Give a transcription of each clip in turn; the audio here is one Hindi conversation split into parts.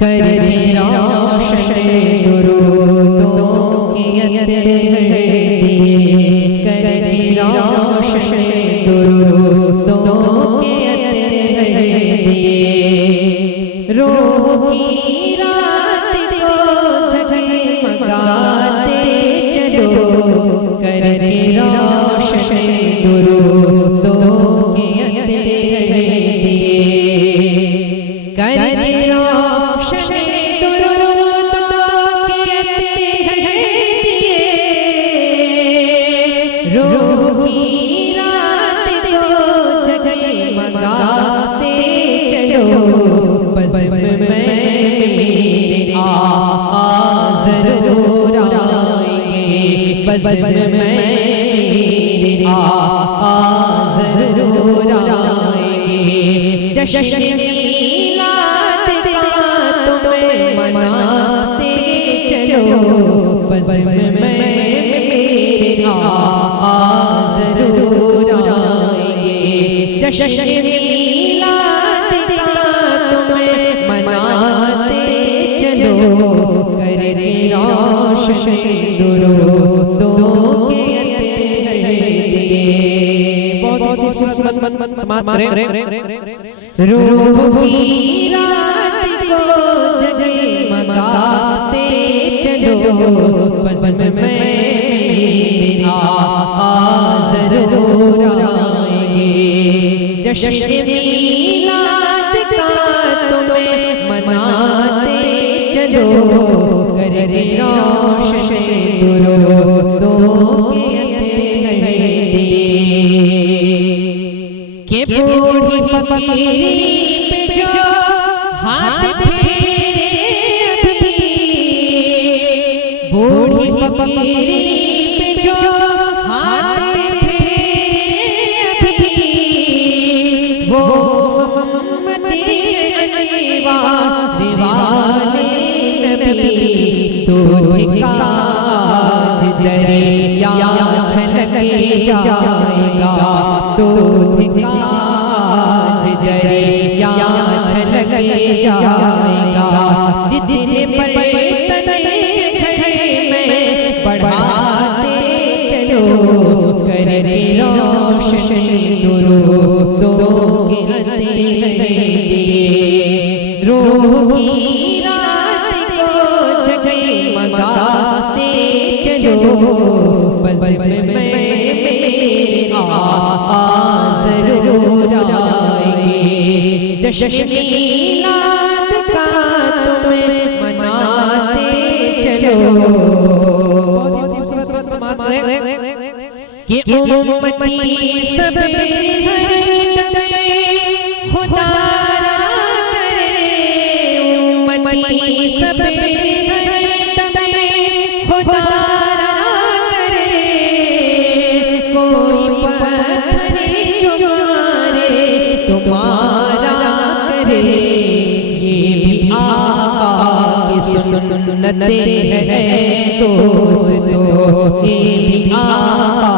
करके रोशन दुरूदों के अतहरे दिए, करके रोशन दुरूदों के अतहरे दिए। रूह की रात को जगमगाते चलो, करके रोशन दुरूदों के अतहरे दिए, करके रोशन दुरूदों के अतहरे दिए। रूह की रात को जगमगाते चलो, बज़्म में मेरे आका ज़रूर आएंगे, बज़्म में मेरे आका ज़रूर आएंगे। जश्न मीलाद का तुम्हें मनाते चलो, बज़्म में मेरे आका ज़रूर आएंगे। जश्न मीलाद का तुम्हें मनाते चलो, करके रोशन दुरूदों के अतहरे दिए। बहुत खूबसूरत समात करें। रूह की रात को जगमगाते चलो, बज़्म में मेरे आका ज़रूर आएंगे। जश्न मीलाद का तुम्हें मनाते चलो, करके रोशन दुरूदों के अतहरे दिए। के बूढ़ी फकीरी पे जो हाथ फेरे अभी, बूढ़ी फकीरी पे जो हाथ फेरे अभी, वो मोहम्मद अनवार वाले नबी, तो आज दरिया छलक जाएगा, तो आज दरिया छलक जाएगा। जितने पर तने घर में बढ़ाते चलो, करके रोशन दुरूदों के अतहरे दिए। रूह की रात को जगमगाते चलो, बज़्म में मेरे आका ज़रूर आएंगे। जश्न मीलाद का तुम्हें मनाते चलो। बहुत खूबसूरत समात कि उम्मती सब हर दम खुदा रा करे, उम्मती सब हर दम खुदा रा करे। कोई पत्थर जो मारे तुम्हारा करे, ये भी आका की सुन्नत है दोस्तों, ये भी आका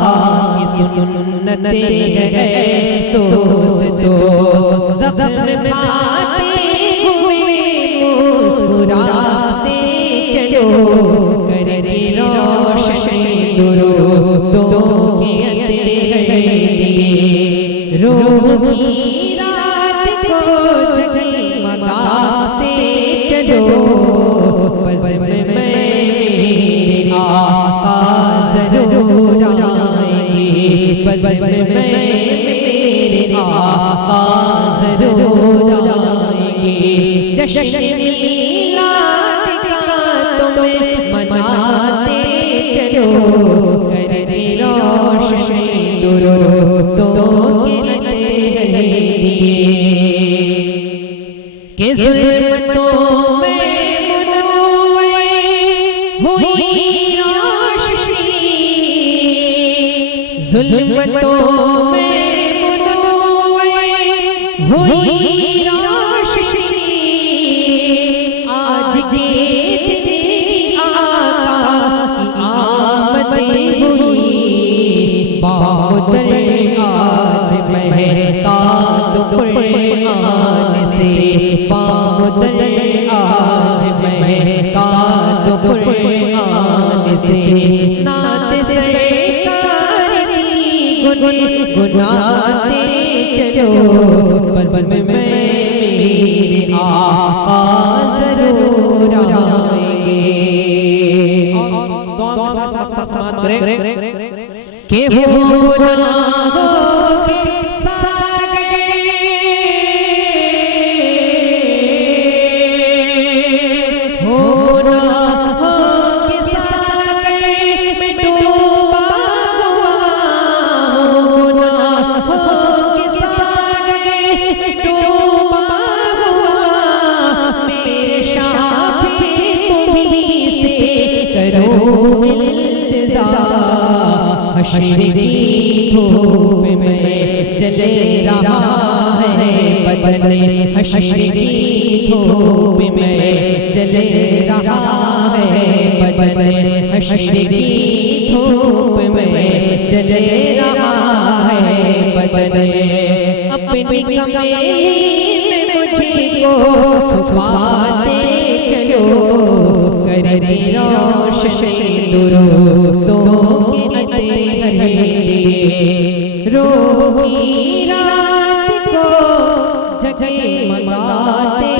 की सुन्नत है दोस्तों। ज़फ़र खाते हुए मुस्कुराते चलो, करके रोशन दुरूदों के अतहरे दिए। रूह की रात को जगमगाते चलो, बज़्म में मेरे आका ज़रूर आएंगे, बज़्म में मेरे आका ज़रूर आएंगे। जश्न मीलाद का तुम्हें मनाते चलो, करके रोशन दुरूदों के अतहरे दिए। कि ज़ुल्मतों में मुनव्वर हुई रोशनी, ज़ुल्मतों में मुनव्वर हुई रोशनी। आज के दिन आका की आमद हुई, बामुदर आज महता तो कुरान से, बामुदर आज महका तो कुरान से नात सरकार की गुनगुनाते चलो बस में मेरे आका जरूर आएंगे। दुआ के साथ मक्ता समाप्त करें के हो गुनाहों के सागर हो गुनाहों के सागर में डूबा हुआ हो गुनाहों के सागर में डूबा हुआ मेरे शाफी तुम्हीं से करो इल्तिजा हश्र की धूप में जल रहा है बदन हश्र की धूप में जल रहा है बदन हश्र की धूप में जल रहा है बदन अपनी कमेली में मुझको छुपाते चलो करती रोशनी दुरूदों रोही रात को जगमगाते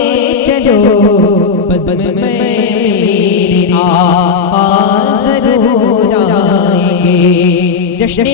चलो बस में मेरे आका जरूर आएंगे। जश्न